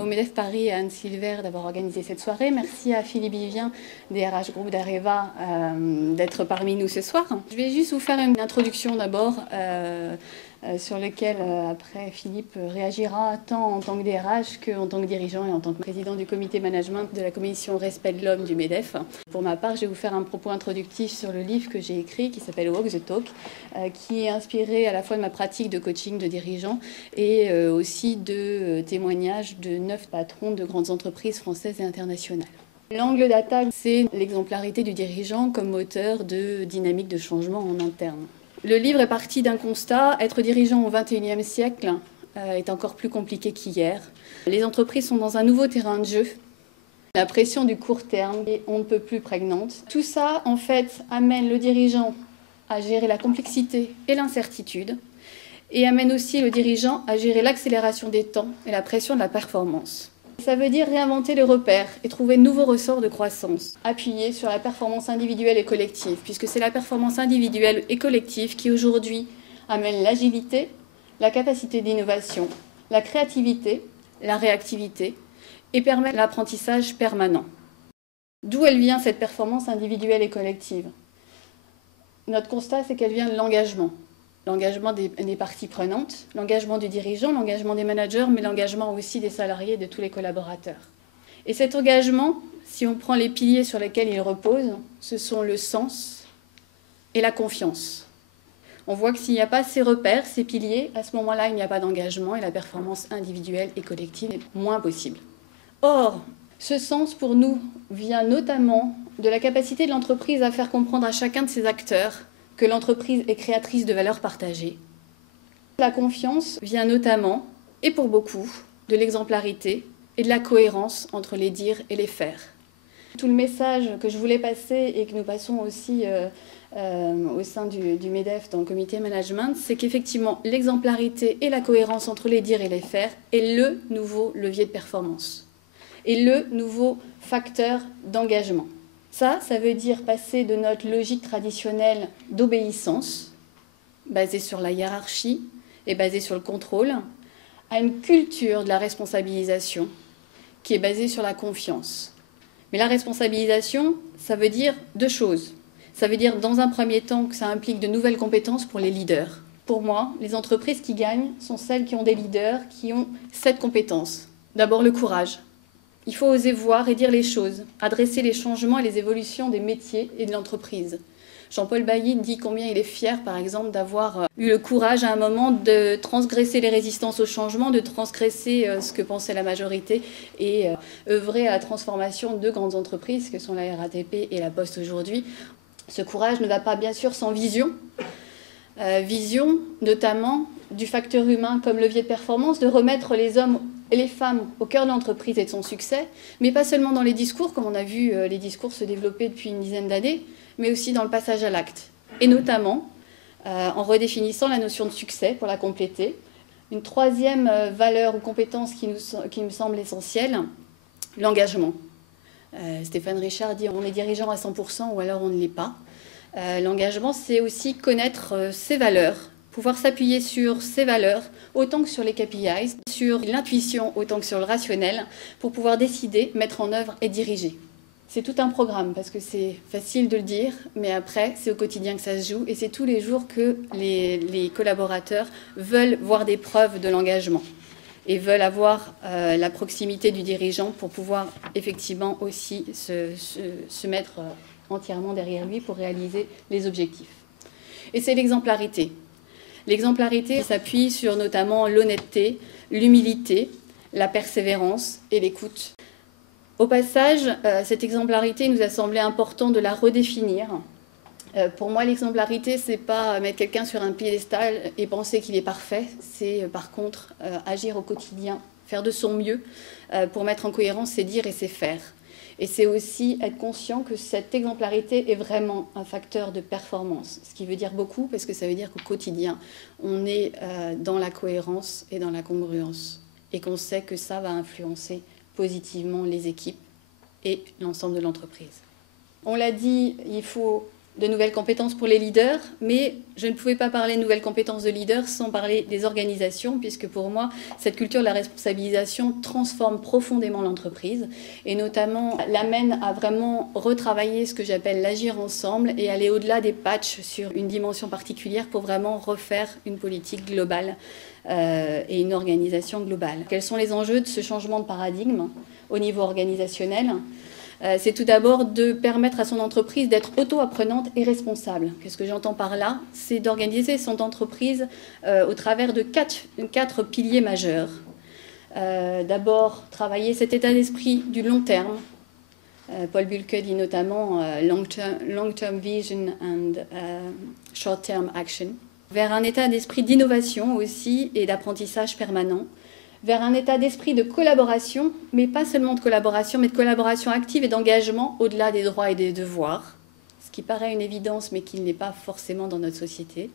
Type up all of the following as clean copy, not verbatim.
au MEDEF Paris et à Anne Silver d'avoir organisé cette soirée. Merci à Philippe Vivien des RH Group d'Areva d'être parmi nous ce soir. Je vais juste vous faire une introduction d'abord sur laquelle après Philippe réagira tant en tant que DRH qu'en tant que dirigeant et en tant que président du comité management de la commission respect de l'homme du MEDEF. Pour ma part, je vais vous faire un propos introductif sur le livre que j'ai écrit qui s'appelle Walk the Talk, qui est inspiré à la fois de ma pratique de coaching de dirigeants et aussi de témoignages de 9 patrons de grandes entreprises françaises et internationales. L'angle d'attaque, c'est l'exemplarité du dirigeant comme moteur de dynamique de changement en interne. Le livre est parti d'un constat, être dirigeant au XXIe siècle est encore plus compliqué qu'hier. Les entreprises sont dans un nouveau terrain de jeu. La pression du court terme est on ne peut plus prégnante. Tout ça, en fait, amène le dirigeant à gérer la complexité et l'incertitude et amène aussi le dirigeant à gérer l'accélération des temps et la pression de la performance. Ça veut dire réinventer les repères et trouver de nouveaux ressorts de croissance, appuyés sur la performance individuelle et collective, puisque c'est la performance individuelle et collective qui aujourd'hui amène l'agilité, la capacité d'innovation, la créativité, la réactivité et permet l'apprentissage permanent. D'où elle vient cette performance individuelle et collective? Notre constat, c'est qu'elle vient de l'engagement. L'engagement des parties prenantes, l'engagement du dirigeant, l'engagement des managers, mais l'engagement aussi des salariés et de tous les collaborateurs. Et cet engagement, si on prend les piliers sur lesquels il repose, ce sont le sens et la confiance. On voit que s'il n'y a pas ces repères, ces piliers, à ce moment-là, il n'y a pas d'engagement et la performance individuelle et collective est moins possible. Or, ce sens pour nous vient notamment de la capacité de l'entreprise à faire comprendre à chacun de ses acteurs que l'entreprise est créatrice de valeurs partagées. La confiance vient notamment, et pour beaucoup, de l'exemplarité et de la cohérence entre les dires et les faire. Tout le message que je voulais passer et que nous passons aussi au sein du MEDEF dans le comité management, c'est qu'effectivement l'exemplarité et la cohérence entre les dires et les faire est le nouveau levier de performance et le nouveau facteur d'engagement. Ça veut dire passer de notre logique traditionnelle d'obéissance, basée sur la hiérarchie et basée sur le contrôle, à une culture de la responsabilisation qui est basée sur la confiance. Mais la responsabilisation, ça veut dire deux choses. Ça veut dire, dans un premier temps, que ça implique de nouvelles compétences pour les leaders. Pour moi, les entreprises qui gagnent sont celles qui ont des leaders qui ont cette compétence. D'abord, le courage. Il faut oser voir et dire les choses, adresser les changements et les évolutions des métiers et de l'entreprise. Jean-Paul Bailly dit combien il est fier, par exemple, d'avoir eu le courage à un moment de transgresser les résistances au changement, de transgresser ce que pensait la majorité et œuvrer à la transformation de grandes entreprises, que sont la RATP et la Poste aujourd'hui. Ce courage ne va pas, bien sûr, sans vision. Vision, notamment, du facteur humain comme levier de performance, de remettre les hommes et les femmes au cœur de l'entreprise et de son succès, mais pas seulement dans les discours, comme on a vu les discours se développer depuis une dizaine d'années, mais aussi dans le passage à l'acte. Et notamment en redéfinissant la notion de succès pour la compléter. Une troisième valeur ou compétence qui me semble essentielle, l'engagement. Stéphane Richard dit on est dirigeant à 100% ou alors on ne l'est pas. L'engagement, c'est aussi connaître ses valeurs, pouvoir s'appuyer sur ses valeurs autant que sur les KPIs, sur l'intuition autant que sur le rationnel, pour pouvoir décider, mettre en œuvre et diriger. C'est tout un programme, parce que c'est facile de le dire, mais après, c'est au quotidien que ça se joue, et c'est tous les jours que les collaborateurs veulent voir des preuves de l'engagement, et veulent avoir la proximité du dirigeant pour pouvoir effectivement aussi se mettre entièrement derrière lui pour réaliser les objectifs. Et c'est l'exemplarité. L'exemplarité s'appuie sur notamment l'honnêteté, l'humilité, la persévérance et l'écoute. Au passage, cette exemplarité nous a semblé important de la redéfinir. Pour moi, l'exemplarité, ce n'est pas mettre quelqu'un sur un piédestal et penser qu'il est parfait. C'est par contre agir au quotidien, faire de son mieux pour mettre en cohérence ses dires et ses faire. Et c'est aussi être conscient que cette exemplarité est vraiment un facteur de performance, ce qui veut dire beaucoup parce que ça veut dire qu'au quotidien, on est dans la cohérence et dans la congruence et qu'on sait que ça va influencer positivement les équipes et l'ensemble de l'entreprise. On l'a dit, il faut de nouvelles compétences pour les leaders, mais je ne pouvais pas parler de nouvelles compétences de leaders sans parler des organisations, puisque pour moi, cette culture de la responsabilisation transforme profondément l'entreprise et notamment l'amène à vraiment retravailler ce que j'appelle l'agir ensemble et aller au-delà des patchs sur une dimension particulière pour vraiment refaire une politique globale et une organisation globale. Quels sont les enjeux de ce changement de paradigme au niveau organisationnel ? C'est tout d'abord de permettre à son entreprise d'être auto-apprenante et responsable. Qu'est-ce que j'entends par là? C'est d'organiser son entreprise au travers de quatre piliers majeurs. D'abord, travailler cet état d'esprit du long terme. Paul Bulcke dit notamment long-term vision and short-term action. Vers un état d'esprit d'innovation aussi et d'apprentissage permanent. Vers un état d'esprit de collaboration, mais pas seulement de collaboration, mais de collaboration active et d'engagement au-delà des droits et des devoirs, ce qui paraît une évidence, mais qui ne l'est pas forcément dans notre société.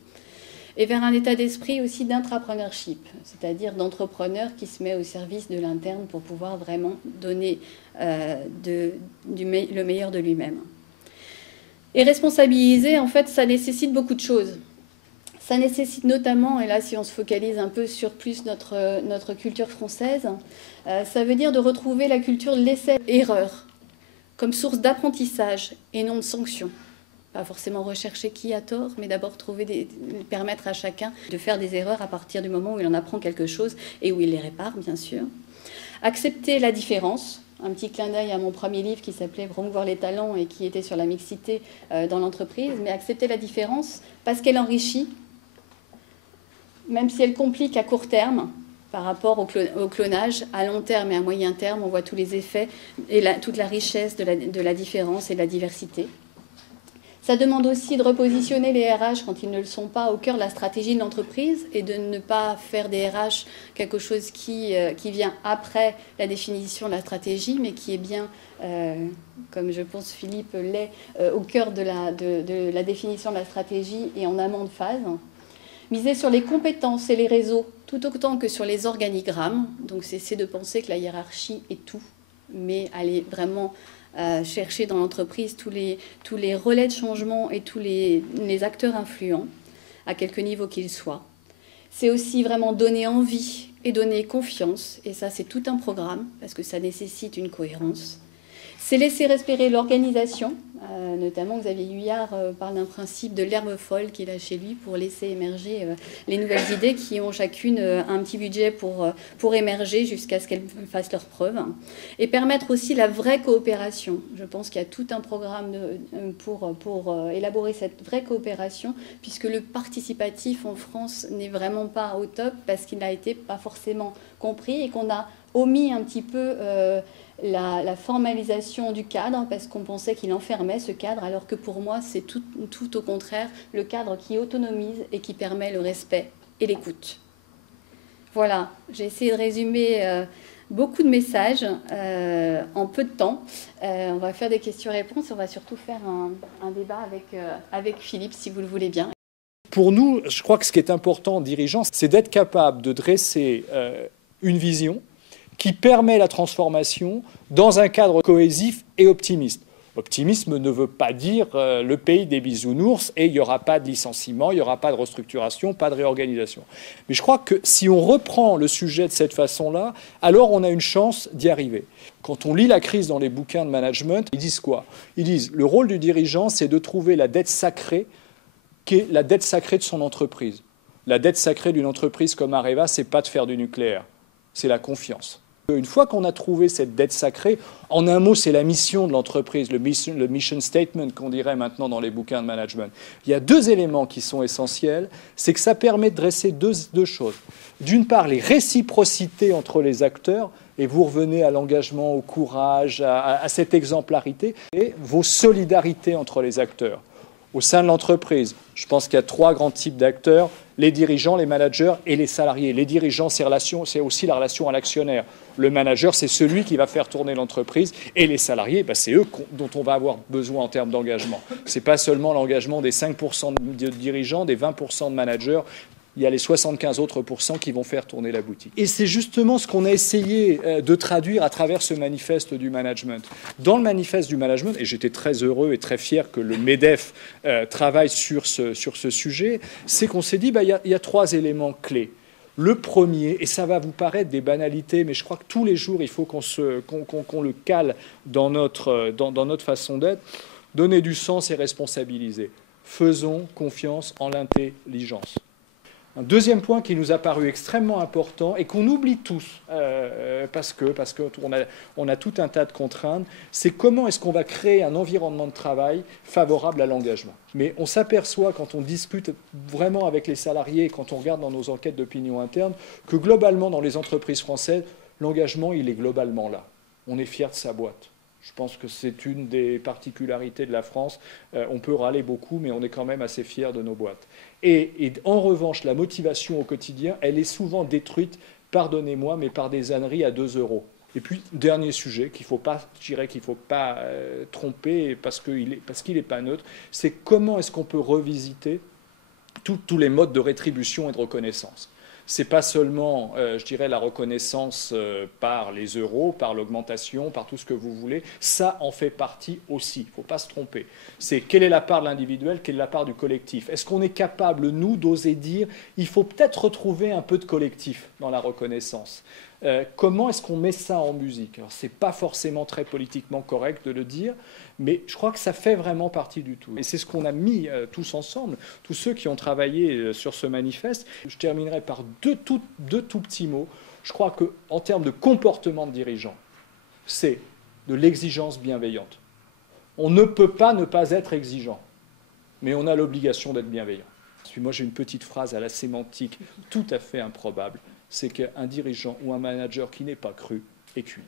Et vers un état d'esprit aussi d'intrapreneurship, c'est-à-dire d'entrepreneur qui se met au service de l'interne pour pouvoir vraiment donner le meilleur de lui-même. Et responsabiliser, en fait, ça nécessite beaucoup de choses. Ça nécessite notamment, et là si on se focalise un peu sur plus notre culture française, ça veut dire de retrouver la culture de l'essai-erreur comme source d'apprentissage et non de sanction. Pas forcément rechercher qui a tort, mais d'abord permettre à chacun de faire des erreurs à partir du moment où il en apprend quelque chose et où il les répare, bien sûr. Accepter la différence. Un petit clin d'œil à mon premier livre qui s'appelait « Promouvoir les talents » et qui était sur la mixité dans l'entreprise, mais accepter la différence parce qu'elle enrichit, même si elle complique à court terme par rapport au clonage, à long terme et à moyen terme, on voit tous les effets et toute la richesse de la différence et de la diversité. Ça demande aussi de repositionner les RH quand ils ne le sont pas au cœur de la stratégie de l'entreprise et de ne pas faire des RH quelque chose qui vient après la définition de la stratégie, mais qui est bien, comme je pense Philippe l'est, au cœur de la définition de la stratégie et en amont de phase. Miser sur les compétences et les réseaux tout autant que sur les organigrammes. Donc c'est de penser que la hiérarchie est tout, mais aller vraiment chercher dans l'entreprise tous les relais de changement et tous les acteurs influents, à quelque niveau qu'ils soient. C'est aussi vraiment donner envie et donner confiance, et ça c'est tout un programme, parce que ça nécessite une cohérence. C'est laisser respirer l'organisation, notamment Xavier Huillard parle d'un principe de l'herbe folle qu'il a chez lui pour laisser émerger les nouvelles idées qui ont chacune un petit budget pour émerger jusqu'à ce qu'elles fassent leurs preuves. Et permettre aussi la vraie coopération. Je pense qu'il y a tout un programme pour élaborer cette vraie coopération, puisque le participatif en France n'est vraiment pas au top parce qu'il n'a été pas forcément compris et qu'on a omis un petit peu la formalisation du cadre parce qu'on pensait qu'il enfermait ce cadre, alors que pour moi c'est tout au contraire le cadre qui autonomise et qui permet le respect et l'écoute. Voilà, j'ai essayé de résumer beaucoup de messages en peu de temps. On va faire des questions-réponses, on va surtout faire un débat avec Philippe si vous le voulez bien. Pour nous, je crois que ce qui est important en dirigeant, c'est d'être capable de dresser une vision qui permet la transformation dans un cadre cohésif et optimiste. Optimisme ne veut pas dire le pays des bisounours et il n'y aura pas de licenciement, il n'y aura pas de restructuration, pas de réorganisation. Mais je crois que si on reprend le sujet de cette façon-là, alors on a une chance d'y arriver. Quand on lit la crise dans les bouquins de management, ils disent quoi? Ils disent le rôle du dirigeant, c'est de trouver la dette sacrée, qui est la dette sacrée de son entreprise. La dette sacrée d'une entreprise comme Areva, ce n'est pas de faire du nucléaire, c'est la confiance. Une fois qu'on a trouvé cette dette sacrée, en un mot, c'est la mission de l'entreprise, le mission statement qu'on dirait maintenant dans les bouquins de management. Il y a deux éléments qui sont essentiels, c'est que ça permet de dresser deux choses. D'une part, les réciprocités entre les acteurs, et vous revenez à l'engagement, au courage, à cette exemplarité, et vos solidarités entre les acteurs. Au sein de l'entreprise, je pense qu'il y a trois grands types d'acteurs, les dirigeants, les managers et les salariés. Les dirigeants, c'est aussi la relation à l'actionnaire. Le manager, c'est celui qui va faire tourner l'entreprise. Et les salariés, c'est eux dont on va avoir besoin en termes d'engagement. Ce n'est pas seulement l'engagement des 5% de dirigeants, des 20% de managers. il y a les 75 autres % qui vont faire tourner la boutique. Et c'est justement ce qu'on a essayé de traduire à travers ce manifeste du management. Dans le manifeste du management, et j'étais très heureux et très fier que le MEDEF travaille sur ce sujet, c'est qu'on s'est dit, il y a 3 éléments clés. Le premier, et ça va vous paraître des banalités, mais je crois que tous les jours, il faut qu'on le cale dans notre façon d'être, donner du sens et responsabiliser. Faisons confiance en l'intelligence. Un deuxième point qui nous a paru extrêmement important et qu'on oublie tous parce qu'on a tout un tas de contraintes, c'est comment est-ce qu'on va créer un environnement de travail favorable à l'engagement. Mais on s'aperçoit quand on discute vraiment avec les salariés, quand on regarde dans nos enquêtes d'opinion interne, que globalement dans les entreprises françaises, l'engagement il est globalement là. On est fier de sa boîte. Je pense que c'est une des particularités de la France. On peut râler beaucoup, mais on est quand même assez fiers de nos boîtes. Et en revanche, la motivation au quotidien, elle est souvent détruite, pardonnez-moi, mais par des âneries à 2 €. Et puis, dernier sujet qu'il ne faut pas tromper parce qu'il n'est pas neutre, c'est comment est-ce qu'on peut revisiter tous les modes de rétribution et de reconnaissance. Ce n'est pas seulement, la reconnaissance par les euros, par l'augmentation, par tout ce que vous voulez. Ça en fait partie aussi. Il ne faut pas se tromper. C'est quelle est la part de l'individuel, quelle est la part du collectif. Est-ce qu'on est capable, nous, d'oser dire il faut peut-être retrouver un peu de collectif dans la reconnaissance. Comment est-ce qu'on met ça en musique? Alors, ce n'est pas forcément très politiquement correct de le dire, mais je crois que ça fait vraiment partie du tout. Et c'est ce qu'on a mis tous ensemble, tous ceux qui ont travaillé sur ce manifeste. Je terminerai par deux tout petits mots. Je crois qu'en termes de comportement de dirigeant, c'est de l'exigence bienveillante. On ne peut pas ne pas être exigeant, mais on a l'obligation d'être bienveillant. Puis moi, j'ai une petite phrase à la sémantique tout à fait improbable, c'est qu'un dirigeant ou un manager qui n'est pas cru est cuit.